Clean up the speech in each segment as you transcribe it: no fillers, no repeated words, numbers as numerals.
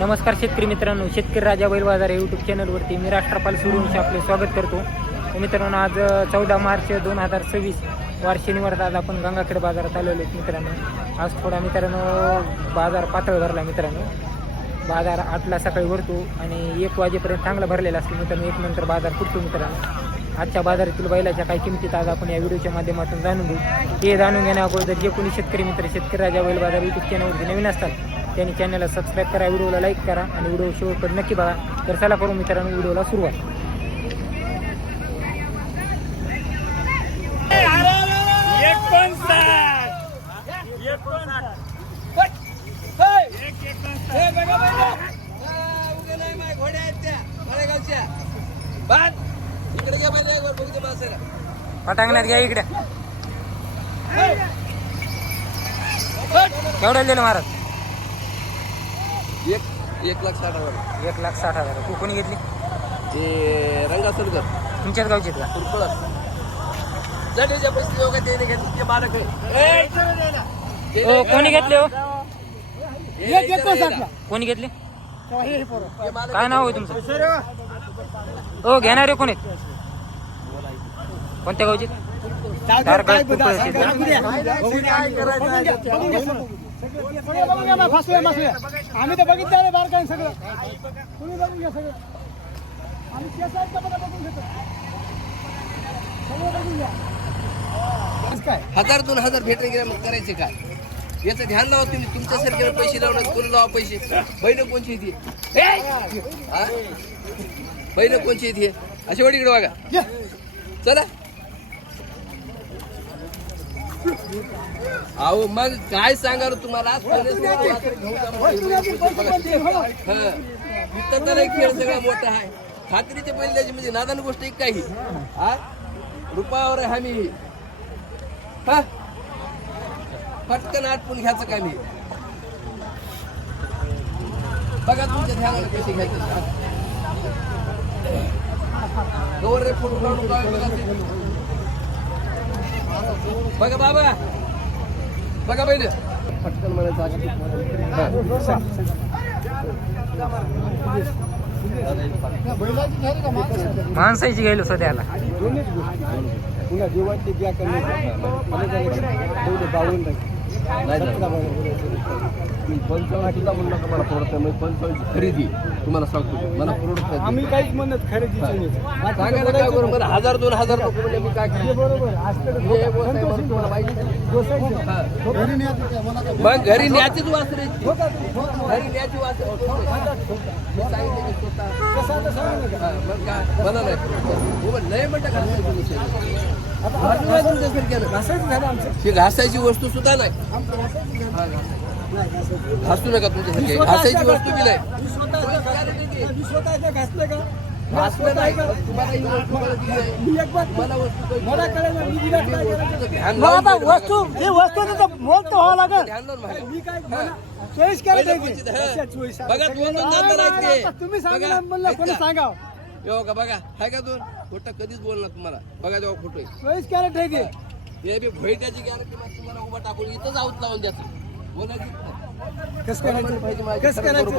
नमस्कार शेतकरी मित्रांनो, शेतकरी राजा बैल बाजार यूट्यूब चॅनलवरती मी राष्ट्रपाल सूर्यवंशी आपले स्वागत करतो. मित्रांनो, आज 14 मार्च 2026 वार शनिवार आज आपण गंगाखेड बाजारात आलेलो आहेत. मित्रांनो, आज थोडा बाजार पातळ भरला. मित्रांनो, बाजार 8ला सकाळी भरतो आणि 1 वाजेपर्यंत चांगला भरलेला असतो. मित्रांनो, 1 नंतर बाजार फुटतो. मित्रांनो, आजच्या बाजारातील बैलाच्या काही किमतीत आज आपण या व्हिडिओच्या माध्यमातून जाणून घेऊ. हे जाणून घेण्याअगोदर जे कोणी शेतकरी मित्र शेतकरी राजा बैल बाजार यूट्यूब चॅनलवरती नवीन असतात त्यांनी चॅनलला सबस्क्राईब करा, व्हिडिओला लाईक करा आणि व्हिडिओ शेवटपर्यंत नक्की बघा. तर चला करू मित्रांनो व्हिडिओला सुरुवात. पटांगणात घ्या इकडे. केवढ्या दिलं महाराज? 1,60,000. 1,60,000. कोणी घेतली? ते रंगा सलगर तुमच्याच गावचे का? जडेजा पैसे दोघं ते घेतले ते मालक आहे. हो, कोणी घेतले? हो, कोणी घेतले? काय नाव आहे तुमचं? हो, घेणारे कोण आहेत? कोणत्या गावचे? आम्ही तर बघितलं बारकाईन सगळं तुम्ही बघून घ्या सगळं. आम्ही बघून घेतो सगळं बघून घ्या. काय 1,000-2,000 भेटले मग करायचे काय? याचं ध्यान लावा तुम्ही. तुमच्यासारखे पैसे लावणार कोणी लावा पैसे. बहिण कोणची येते? बहिण कोणची येते? अशी वडीकडे बघा. चला अहो मग काय सांगा तुम्हाला. खेळ सगळा मोठा आहे. खात्रीचे पहिले द्यायची म्हणजे नादान गोष्ट एक काही रुपयावर आहे आम्ही. पटकन आटपून घ्यायचं काय मी. बघा तुमच्या ध्यानाला पैसे घ्यायचे. बघा बाबा, बघा पहिले पटकन म्हणायचं. माणसाची घ्यायला सध्याला पुन्हा जीवाची द्या कमी मी 55ला म्हणलं का मला परवडत नाही. 55 खरेदी तुम्हाला सांगतो मला परवडत. आम्ही काहीच म्हणत खरेदी सांगायला काय करू बरं. 1,000-2,000 नको म्हणजे मी काय करू. बरोबर. मग घरी न्यायचीच वासरे. घरी न्यायची वासरे मग काय मला नाही म्हणता घासायची वस्तू सुद्धा नाही. घासू नका तुमच्यासाठी. घासायची वस्तू बी नाही. घासलं का? घासलं नाही. वस्तू मोल तर व्हावं लागेल. चॉईस करायला बघा तुम्ही सांगा म्हणलं कोणी सांगा. येऊ का बघा हाय का दोन खोटं कधीच बोलणार तुम्हाला. बघा जेव्हा खोटं चॉईस कॅरेट आहे ते. हे बी भोयट्याची गॅरंटी तुम्हाला उभा टाकून इथंच आऊत लावून द्यायचं. कसं करायचं? कसं करायचं?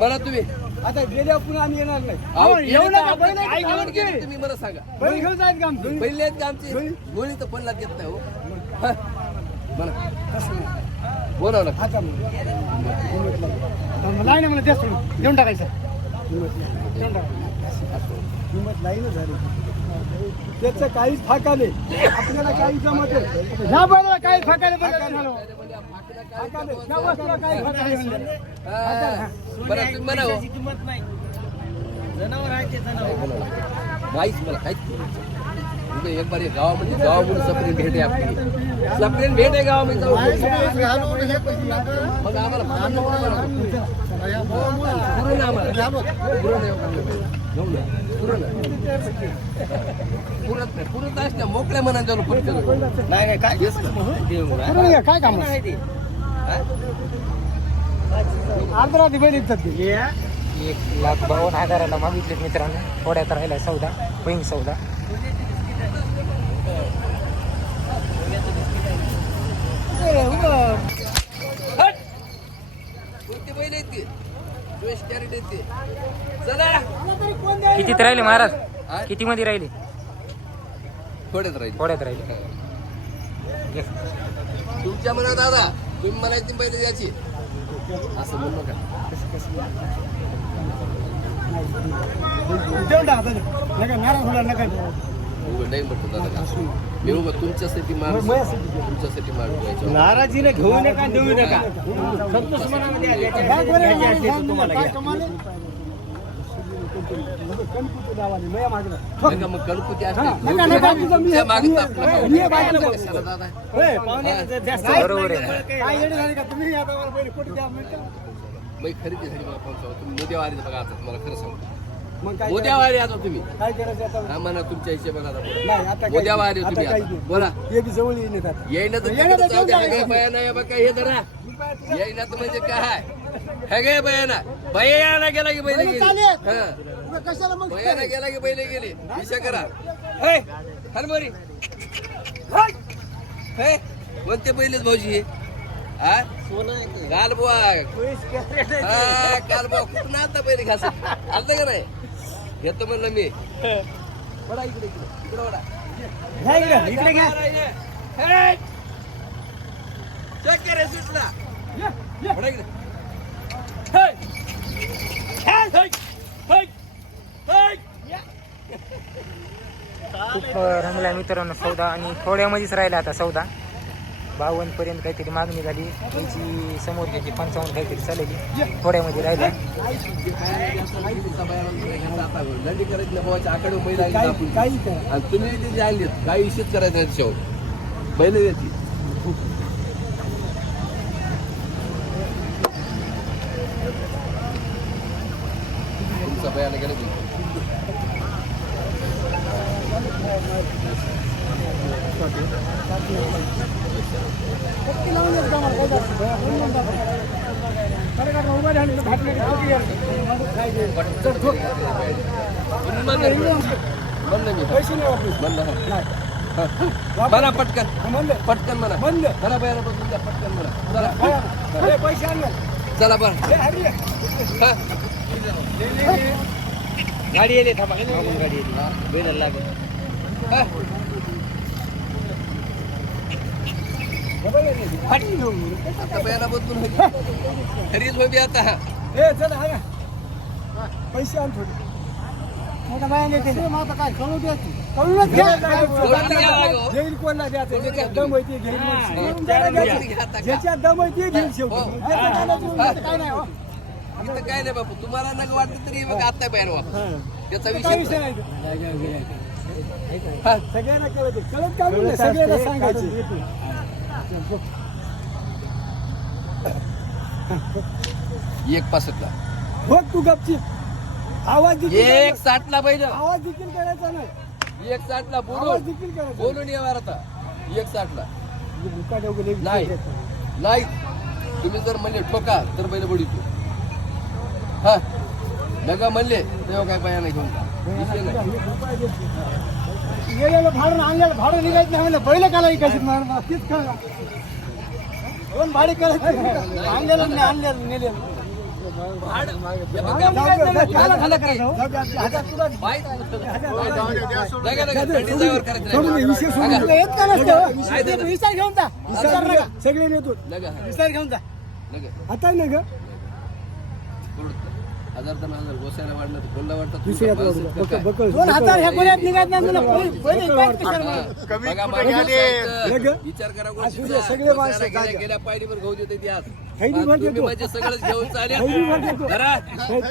मला तुम्ही आता गेल्यावर पुन्हा आम्ही येणार नाही. तुम्ही मला सांगा. बैल घेऊन जायचं का आमचं? पहिले आहेत का आमची गोळी तर पणला देत नाही हो. मला बोलावं ना. आता नाही ना मला द्या सोडून देऊन टाकायचं. किंमत नाही ना झाली त्याचं काहीच फाकाले आपल्याला काही जमत ह्या बैलाला काही फाकाले बरं काही म्हणा किंमत नाही. जनावर आहे ते जनावर काहीच मला काहीच. एक बार गावामध्ये गावामध्ये सप्रेम भेट आहे. आपली सप्रेम भेट आहे गावामध्ये जाऊ. मग आम्हाला पुरत असल्या मोकळ्या मनात नाही काय काय काम अर्धरात्री बैल येतात. 1,52,000 मागितले मित्रांनो. थोड्यात राहिला सौदा, वैंग सौदा. कोणते बैल आहेत ते? चोवीस कॅरेट येते चला कितीत राहिले महाराज हा? किती मध्ये राहिले थोड्यात राहील थोड्यात राहिले तुमच्या मनात दादा तुम्ही म्हणायची पहिले याची असं म्हणू नका देऊन टाका आता. नका नाराज होणार नका उभं नाही म्हणतो दादा का मी उभं तुमच्यासाठी माणूस तुमच्यासाठी माणूस नाराजीने घेऊ नका देऊ नका संतोष मनामध्ये आले. काय कमाले? कणकुती लावाले, मया मागं. नका मग गणपती नका, असते नका, तुझं मी- तुमच्या मागे मी- ताप नका. मी बाजूला कशाला दादा होय, पाहुणे, जास्त- बरोबर आहे. काय येडे झाले का तुम्ही आता मला पहिले कोटी द्या म्हणता. मी खरेदी झाली मला पंचावन्न तुम्ही उद्यावारी बघा आता तुम्हाला खरं सांगू मग काय उद्यावारी आता तुम्ही काय करायचं आता? हा म्हणा तुमच्या हिशेबाने आता बोला. नाही आता काही- उद्यावारी आता तुम्ही काहीच आता. नाही. बोला हे बी जवळ येईन आता. येईना तर येईना तर तिकडे जाऊ द्या. देऊन हे टाका. बयाना हे बघा हे धरा येईना तर म्हणजे काय हे गे बयाना बयाना गेला की पहिले गेली चालेल. हा तुला कशाला मग बयाना गेला की पहिले गेली विषय करा हे हरभरी हे कोणते पहिलेच भाऊजी हे हा काल बुवा हा काल बुवा कुठून आता पहिले घास आलता का नाही घेतो म्हणलं मी वडा इकडे इकडे इकडे वडा घ्या इकडे, इकडे घ्या. हे! चेक करे सुटला ये, ये. वडा इकडे हे! हे! हे! हे! खूप रंगला मित्रांनो सौदा आणि थोड्यामध्येच राहिला आता सौदा 52 पर्यंत काहीतरी मागणी झाली त्यांची समोरची 55 काहीतरी चालली थोड्यामध्ये राहिला लंडी करायची ना भावाच्या आकडे बैल आणली काही आपण. काही करा. आणि तुम्ही ते जे आणलेत काही इशेच करायचं नाही त्याच्यावर बैल येते तुमचा बयाला गेला की पटकी लावून देत का मला? काय जातं? बरं का, उभं राहिलं तर भाकरी खाऊ घ्या. काय ते? चल, झोप. म्हणलं मी पैसे नाही वापरू. म्हणलं हा. नाही. म्हणा पटकन हा, म्हणलं. पटकन म्हणा म्हणलं. म्हणा बयाला बसून द्या पटकन म्हणा चला हे पैसे आणले. चला बरं हे हरी आहे. हा. गाडी येते थांबा गाडी येते बेदर लागेल हा. बरोबर आहे ना? फाटी घेऊन. आता बयाला बदलून खरीच होती आता हे चल, हा ना. पैसे आण थोडे. मोठा बायांनी केले. मग आता काय कळू द्यायची. कळूनच घ्या. कळून घ्या गं. घेईल कोणला द्यायचं ज्याच्यात दम आहे ते घेईल मग. कळून द्यायला द्यायचं. ज्याच्यात दम आहे ते घेईल शेवटी. हो. ज्याचं काय नाही, त्याचं काय नाही हो. इथं काय नाही बापू तुम्हाला नग वाटलं तरी बघ आता बयान वापर हा. त्याचा काय विषय विषय नाही तो. हा. सगळ्यांना कळत कळत काय म्हणलं सगळ्यांना सांगायचं. एक पासष्टला बघ तू गपची आवाज देखील एक साठला पाहिजे आवाज देखील करायचा नाही. एक साठला आवाज बोलून देखील करायचा बोलून येणार आता एक साठला भुका ठेवले नाही नाही तुम्ही जर म्हणले ठोका तर पहिले बडीतो हा नका म्हणले तेव्हा काय पाया नाही घेऊन जा. विषय नाही. गेलेलं भाडं आणलेलं भाडं निघायचं नाही म्हणलं पहिलं काला विकायचं मारणार तीच कळलं. दोन भाडे करायचे आणलेलं नाही आणलेलं नेलेलं भाडं. हे बघा, जाऊ दे, भाडं काला झालं झालं काय? जाऊ दे, आपल्या हातात तुला- माहित नसतं. नका, नका, थंडीच्यावर करायचं सोडून दे, नाही. विषय सोडून दे. नका. येत का नसतं? नाही देत. विचार घेऊन जा विचार नका सगळे नेतो नका, विचार घेऊन जा नका. आता नाही ग करोड. हजार तर हजार गोसायला वाढलं तर कोणला वाटतं दुसऱ्या तुमचं माणूस इतकं काय? 2000 ह्या कोण्यात निघत नाही तुला पहिले इकडे कशाला हा. मारणार? बघा, माणूस हे ग. जायचं. विचार करा कोण असू दे, शिकला. सगळे माणसं गोसायला जागा. गेल्या पायरीवर घेऊ देते ती आज खैरी भर तुम्ही देतो. म्हणजे सगळंच घेऊन खैरी भर देतो. चालेल जरा.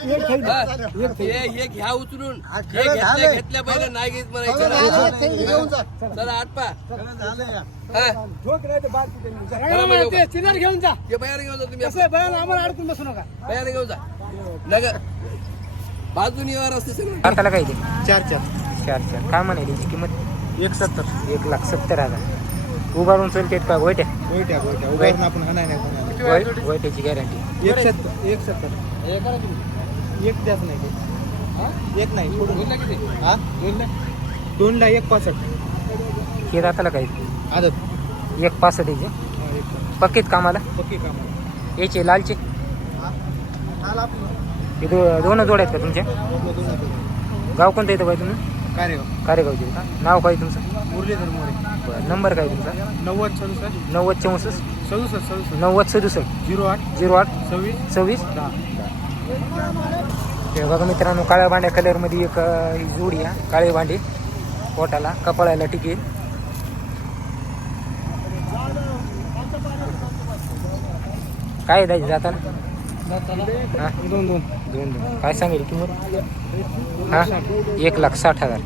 एक खैरी. हा. एक खैरी. हे घ्या उचलून हे घेतल्या घेतल्या पहिलं नाही घेत म्हणायचं चला आटपा हा ठोक नाही तर बाद तिथे नेऊन जा. चला मग येऊ का? ते चिल्लर घेऊन जा हे बाहेर घेऊन जा तुम्ही कसं आहे, बायाला आम्हाला अडकून बसू नका बाहेर घेऊन जा नगर बाजून येणार असते सगळं भारताला काय ते 4 चार काय म्हणाली याची किंमत 170 1,70,000 उभारून चलते का गोट्या उभारून आपण हाणाय नाही गोट्याची गॅरंटी 170 एक द्याच नाही ते. एक नाही हा 2 ला 165 हे दाताला काय आदत 1,65 याचे पक्कीत कामाला पक्की काम याचे लालचे आला हे दोन जोड आहेत का तुमच्या? गाव कोणतं येतं बाई तुम्ही? कारेगावचे का? नाव काय तुमचं? मुरलीधर मोरे. बरं. नंबर काय तुमचा? 90 90 64 67 90 67 08 08 26 26 10. हे बघा मित्रांनो, काळ्या भांड्या कलरमध्ये एक ही जोडी आहे. काळे भांडे, पोटाला कपाळाला टिकेल. काय द्यायची जाताना? हा? दोन दोन दोन. काय सांगेल किंमत? हा, 1,60,000.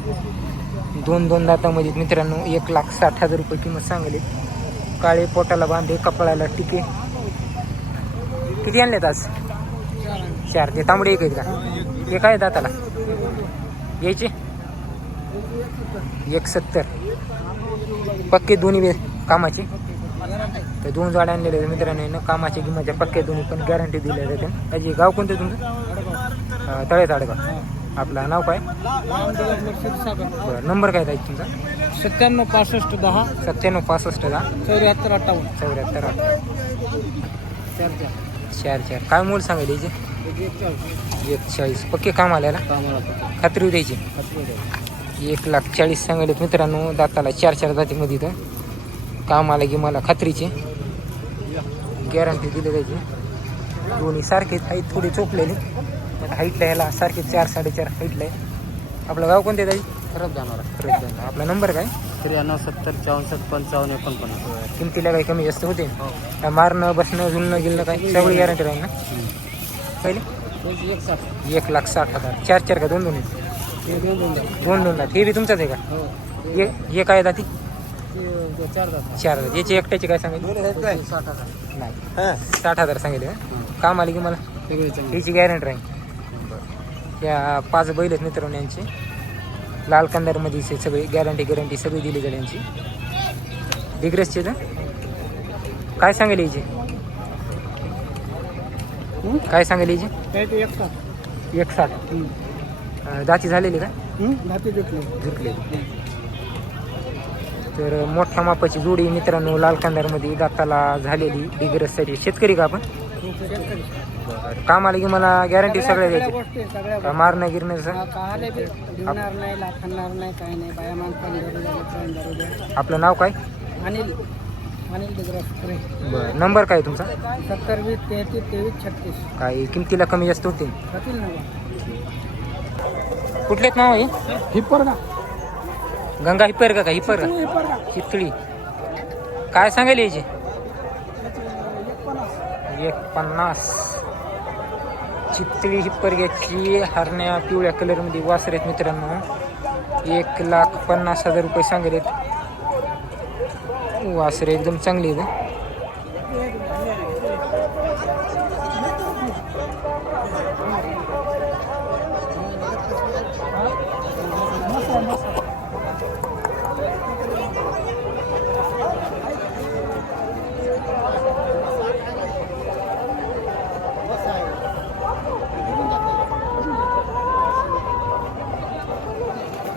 दोन दातामध्ये मित्रांनो 1,60,000 रुपये किंमत सांगली. काळे, पोटाला बांधे, कपाळाला टिके. किती आणलेत आज? 4. ते तांबडे एक आहेत का? ते काय दाताला यायचे? 1,70. पक्के दोन्ही कामाचे. तर 2 जोड्या आणलेले आहेत मित्रांनो. कामाच्या किंमतच्या पक्के दोन्ही पण गॅरंटी दिल्या जाते. अजी गाव कोणतं तुमचं? तळे ताडगाव. आपलं नाव काय? बरं. नंबर काय द्यायचा तुमचा? 97 65 10 97 65 10 74 58 74 4 4. काय मोल सांगायला याचे? 1,40. पक्के काम आल्याला खात्री द्यायची. 1,40,000 सांगायला मित्रांनो. दाताला 4 जातीमध्ये इथं काम आलं की मला खात्रीची गॅरंटी दिली जायची. दोन्ही सारखेच आहेत, थोडी चोपलेली हाईटला. याला सारखे 4 4.5 हाईटला आहे. आपलं गाव कोणते जाईल? खरंच जाणार. खरंच जाणार. आपला नंबर काय? 93 70 64 55 49. किमतीला काही कमी जास्त होते? मारणं, बसणं, झुलणं गिलणं काय सगळी गॅरंटी राहील ना? पहिले 1,60,000. 4 का 2 2 लाख. हे बी तुमचाच आहे का? हे काय जाती? 4 याची एकट्याची काय सांगितलं? 60,000. नाही, 60,000 सांगितले का? काम आले की मला याची गॅरंटी राहील. या 5 बैल आहेत मित्रांनो यांची. लाल कंदारमध्ये सगळी गॅरंटी सगळी दिली जाईल यांची. डिग्रेसचे तर काय सांगेल याची? काय सांगेल याची? 1,60. दाती झालेली का? झुकलेली. तर मोठ्या मापाची जोडी मित्रांनो लाल कंदारमध्ये दाताला झालेली. डिग्रेससाठी शेतकरी का आपण? काम आलं की मला गॅरंटी सगळ्या द्यायची. मारणं गिरणं आपलं नाव काय? अनिल बरं. नंबर काय तुमचा? 70 20 33 23 36. काही किमतीला कमी जास्त होते? होतील ना. कुठलेच नाव आहे? हिप्पर का? गंगा हिप्पर का? हिप्पर चितळी. काय सांगेल याची? 1,50. चितळी हिप्पर घ्यायची. हरण्या पिवळ्या कलरमध्ये वासर आहेत मित्रांनो. 1,50,000 रुपये सांगेल. वासर एकदम चांगली आहे.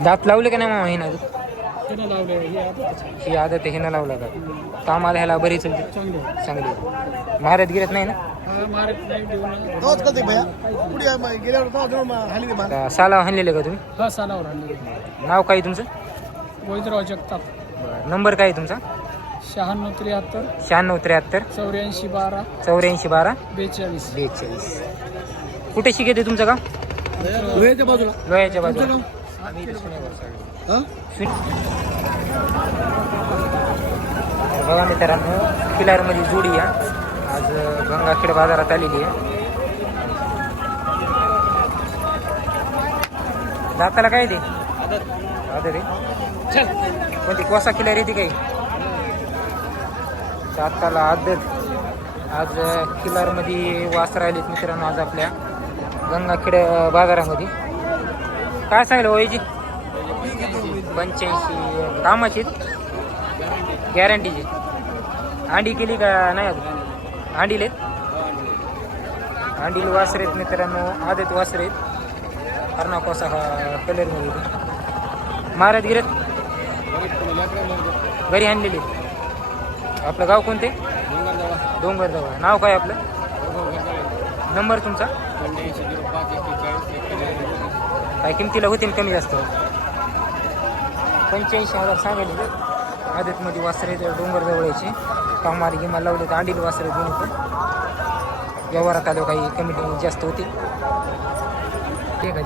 दात लावले का नाही मामा? हे ना ही आदत आहे. हे ना लावला का? कामाला ह्याला बरी चलते. चांगली. महाराज गिरत नाही ना? साला हाणलेले का तुम्ही? सालावर नाव काय तुमचं? गोविंदराव जगताप. नंबर काय तुमचा? 96 73 96 73 84 12 84 12 42. 42. कुठे शिकेते तुमचं गाव? लोह्याच्या बाजूला. लोह्याच्या बाजूला. बघा मित्रांनो, किलारमध्ये जोडी आहे. आज गंगाखेड बाजारात आलेली आहे. दाताला काय ते? रे कोणती कोसा किलार येते काही? दाताला आदत. आज किलारमध्ये वास राहिलेत मित्रांनो आज आपल्या गंगाखेड बाजारामध्ये. काय सांगेल वयाची? 85. कामाची गॅरंटीची. अंडी केली का नाही अजून? अंडीले अंडील वासरेत मित्रांनो. आदत वासरेत. हरणा कोसा कलरमध्ये. महाराज गिरत घरी आणलेली. आपलं गाव कोणते? डोंगरजवळ. नाव काय आपलं? नंबर तुमचा? काय किमतीला होतील कमी जास्त 85,000 सांगायले आदतमध्ये वासरे डोंगर जवळचे कामाला गिमाला लावले तर अंडील वासरे दोन्ही पण व्यवहारात आलो काही कमी जास्त होतील. ठीक आहे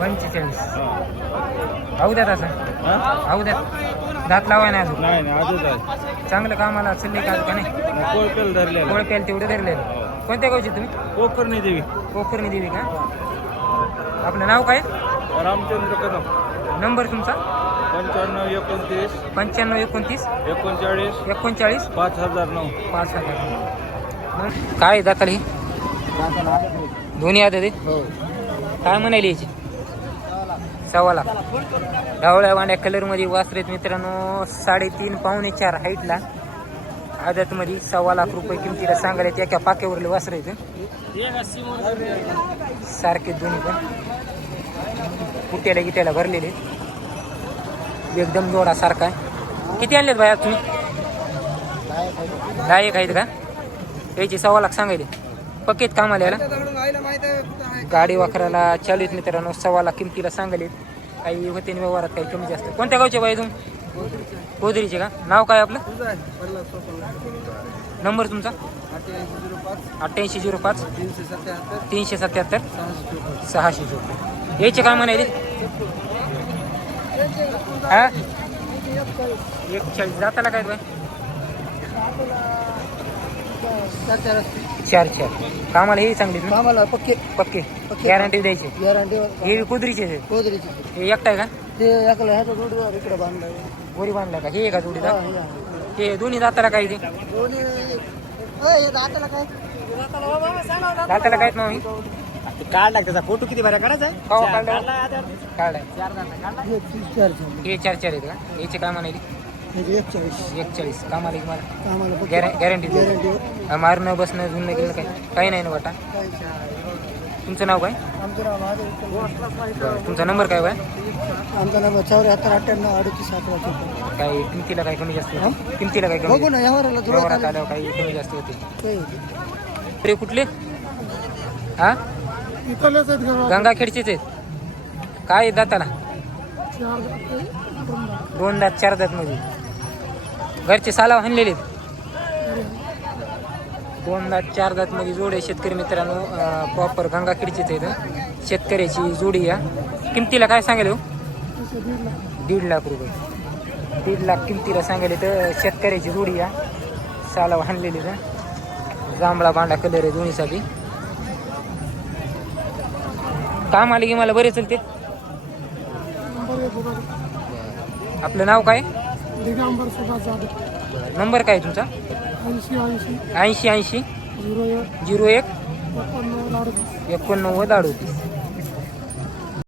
45 आऊ द्यात असं आऊ द्यात दात लावाय नाही अजून नाही आजच आहे चांगलं कामाला चालले का नाही कोळपेल धरले कोळप्याला तेवढं धरलेलं. कोणत्या गावचे तुम्ही? कोकर्णी देवी कोकर्णी देवी का? आपलं नाव काय? रामचंद्र कदम नंबर तुमचा? 95 29 95 29 39 39 5009 5000. काय दाखल हे दोन्ही आदत आहेत? काय म्हणाली याची? 1.25 लाख. ढवळ्या वांड्या कलरमध्ये वासरेत मित्रांनो 3.5 पावणे 4 हाईटला आदतमध्ये 1.25 लाख रुपये किमतीला सांगायला एका पाक्यावरले वासरे आहेत सारखे दोन्ही पण कुट्याला गिट्याला भरलेले एकदम जोडा सारखा आहे. किती आणलेत बाया तुम्ही? 10 आहेत का? याची 1.25 लाख सांगायले पक्केत कामाला याला गाडी वाकराला चालू आहेत मित्रांनो 1.25 लाख किमतीला सांगायले. काही होते व्यवहारात काही कमी जास्त. कोणत्या गावचे बाई तुम्ही? गोदरीचे का? नाव काय आपलं? नंबर तुमचा? 8805 377 600. यायचे काय म्हणाले? हा 41 जाताला काय बाय? 4 कामाला हे चांगली आम्हाला पक्के पक्के गॅरंटी द्यायची. गॅरंटी हे कुदरीचे हे एकटा आहे का? ते एकला ह्याच्या जोडीवर इकडे बांधलाय गोरी बांधला का? हे का जोडीचा? हे दोन्ही जाताला काय ते? दाताला काय जाताला काय नाव? काढला त्याचा फोटो किती बऱ्या काढायचा काढाय हे 4 आहेत का? याचे काय म्हणाले? 41 कामाला मला गॅरंटी मारणं बसणं जुनं गेलं काही नाही ना वाटा. तुमचं नाव काय? तुमचा नंबर काय बाय? आमचा नंबर 74 काही किमतीला काही कमी जास्त होते? किमतीला काही कमी व्यवहारात आल्यावर काही कमी जास्त होते. ते कुठले? हा गंगाखेडचेच आहेत. काय दाताला? 2 दात 4 दात मध्ये घरचे सालाव हाणलेले 2 दात 4 दात मध्ये जोड आहे. शेतकरी मित्रांनो प्रॉपर गंगाखेडचेच आहेत. शेतकऱ्याची जोडी या किमतीला काय सांगेल? 1.5 लाख रुपये 1.5 लाख किमतीला सांगेल. तर शेतकऱ्याची जोडी या सालाव हाणलेली जांभळा बांडा कलर आहे दोन्हीसाठी. काम आले की मला बरे चलते. आपलं नाव काय? नंबर काय तुमचा? 80 80 01 89 38.